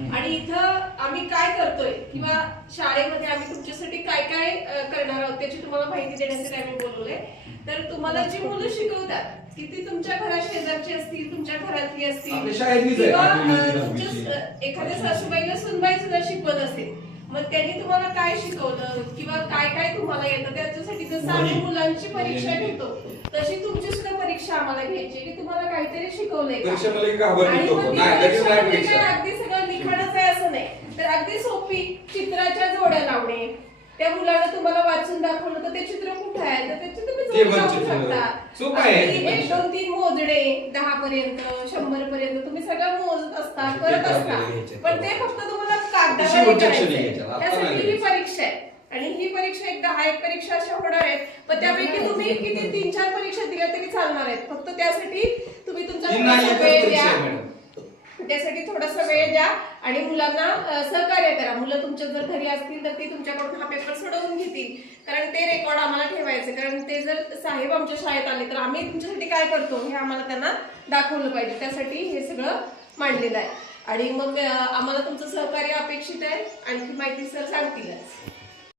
आणि इथं आम्ही काय करतोय किंवा शाळेमध्ये आम्ही तुमच्यासाठी काय काय करणार आहोत त्याची तुम्हाला माहिती देण्यासाठी आम्ही बोलवले। तर तुम्हाला जी मुलं शिकवतात की ती तुमच्या घरा शेजारची असतील, तुमच्या घरातली असतील, किंवा एखाद्या सासूबाईला सुनबाई सुद्धा शिकवत असेल, मग त्यांनी तुम्हाला काय शिकवलं किंवा काय काय तुम्हाला येतं त्याच्यासाठी जसं आम्ही मुलांची परीक्षा घेतो तशी तुमची सुद्धा परीक्षा आम्हाला घ्यायची की तुम्हाला काहीतरी शिकवलंय अगदी सगळं लिखाणच आहे असं नाही, तर अगदी सोपी चित्राच्या जोड्या लावणे, त्या मुलाला तुम्हाला वाचून दाखवलं तर ते चित्र कुठे आहे तर त्याची तुम्ही लावू शकता। 1 2 3 मोजणे 10 पर्यंत 100 पर्यंत तुम्ही सगळं मोजत असता करत असता, पण ते फक्त तुम्हाला कागदावर त्यासाठी ही परीक्षा आहे। आणि ही परीक्षा एक 10 परीक्षा अशा होणार आहेत, पण त्यापैकी तुम्ही किती 3-4 परीक्षा दिल्या तरी चालणार आहेत। फक्त त्यासाठी तुम्ही तुमचा वेळ द्या, त्यासाठी थोडासा वेळ द्या आणि मुलांना सहकार्य करा। मुलं तुमच्या जर घरी असतील तर ती तुमच्याकडून हा पेपर सोडवून घेतील, कारण ते रेकॉर्ड आम्हाला ठेवायचे, कारण ते जर साहेब आमच्या शाळेत आले तर आम्ही तुमच्यासाठी काय करतो हे आम्हाला त्यांना दाखवलं पाहिजे, त्यासाठी हे सगळं मांडलेलं आहे। आणि मग आम्हाला तुमचं सहकार्य अपेक्षित आहे, आणखी माहिती सर सांगतीलच।